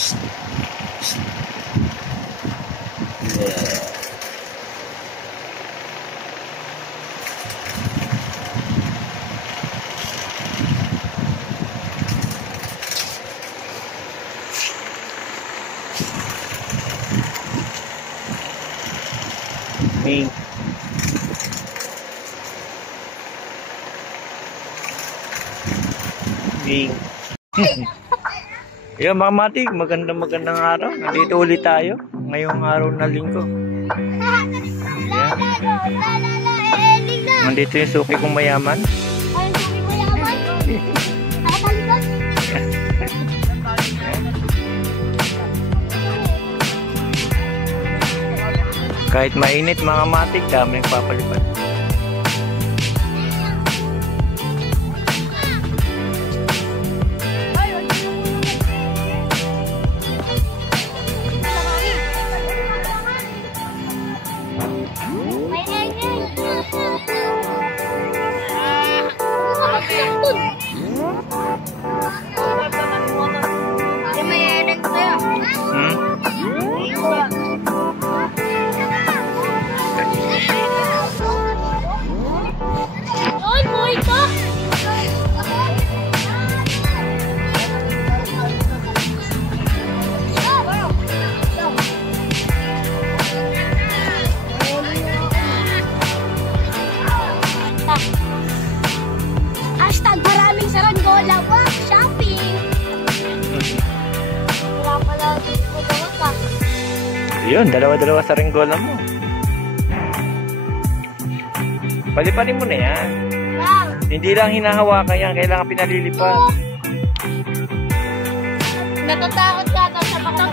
Ming. Ming. Yo mga matig, magandang araw. Nandito ulit tayo ngayong araw na linggo. Nandito yung suki kong mayaman. Kahit mainit mga matik, dami nagpapalipad. Hashtag maraming saranggola pa shopping. Wala pala dito ka. Yun, dalawa-dalawa saranggola mo. Paliparin mo na yan. Wow. Hindi lang hinahawakan yan, kailangan pinalilipad. Natatakot ka daw sa mukha.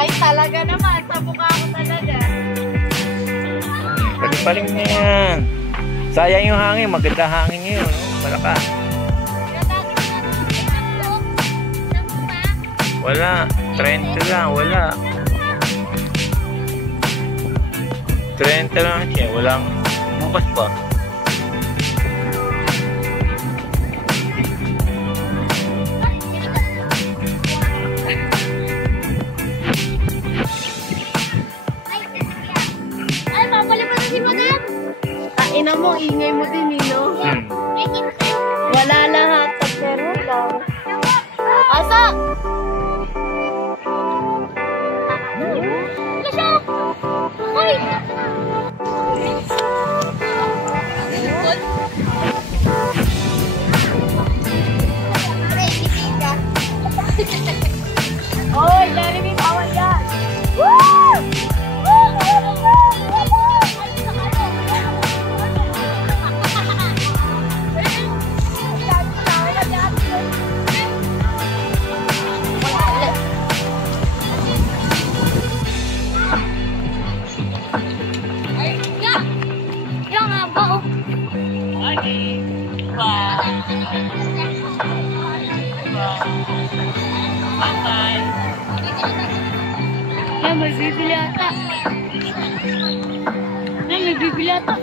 Ay talaga naman, sa mukha ko talaga. Paliparin mo yan. Sayang yung hangin, maganda hangin ngayon. Malakas. Wala, 30 lang, wala. 30 lang siya, walang bukas pa. Ay, papalipan na si Madam. Ina mo, ingay mo din, no? Wala lahat, pero lang. Asa? Asa? Ay! Oy, Jeremy, bawal yan! Woo! May bibili ata.